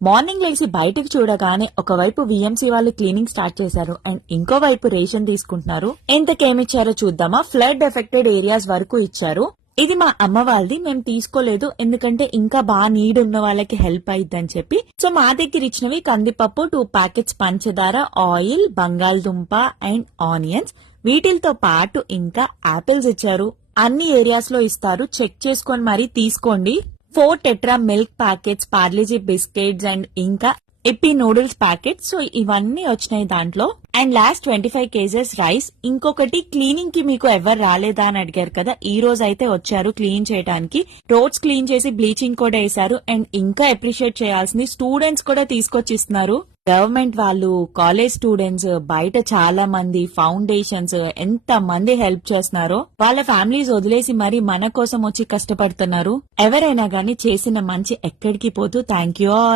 Morning లేచి బయటకు చూడగానే ఒకవైపు విఎంసీ వాళ్ళు క్లీనింగ్ స్టార్ట్ చేశారు అండ్ ఇంకోవైపు రేషన్ తీసుకుంటున్నారు. ఎంతకేమిచ్చారో చూద్దామా. ఫ్లడ్ ఎఫెక్టెడ్ ఏరియాస్ వరకు ఇచ్చారు. ఇది మా అమ్మ వాళ్ళది, మేము తీసుకోలేదు ఎందుకంటే ఇంకా బాగా నీడ్ ఉన్న వాళ్ళకి హెల్ప్ అయిద్దని చెప్పి. సో మా దగ్గర ఇచ్చినవి కందిపప్పు, 2 ప్యాకెట్స్ పంచదార, ఆయిల్, బంగాళదుంప అండ్ ఆనియన్స్. వీటితో పాటు ఇంకా ఆపిల్స్ ఇచ్చారు. అన్ని ఏరియాస్ లో ఇస్తారు, చెక్ చేసుకొని మరీ తీసుకోండి. 4 tetra milk packets, Parle-G biscuits and ఇంకా ఇప్పి నూడిల్స్ ప్యాకెట్స్. సో ఇవన్నీ వచ్చినాయి దాంట్లో. And last 25 kgs rice. ఇంకొకటి, క్లీనింగ్ కి మీకు ఎవరు రాలేదా అని అడిగారు కదా, ఈ రోజు అయితే వచ్చారు క్లీన్ చేయడానికి. రోడ్స్ క్లీన్ చేసి బ్లీచింగ్ కూడా వేశారు. అండ్ ఇంకా అప్రిషియేట్ చేయాల్సింది, స్టూడెంట్స్ కూడా తీసుకొచ్చి ఇస్తున్నారు. గవర్నమెంట్ వాళ్ళు, కాలేజ్ స్టూడెంట్స్, బయట చాలా మంది ఫౌండేషన్స్ ఎంత మంది హెల్ప్ చేస్తున్నారో. వాళ్ళ ఫ్యామిలీస్ వదిలేసి మరి మన కోసం వచ్చి కష్టపడుతున్నారు. ఎవరైనా గానీ చేసిన మంచి ఎక్కడికి పోతూ థ్యాంక్ యూ ఆల్.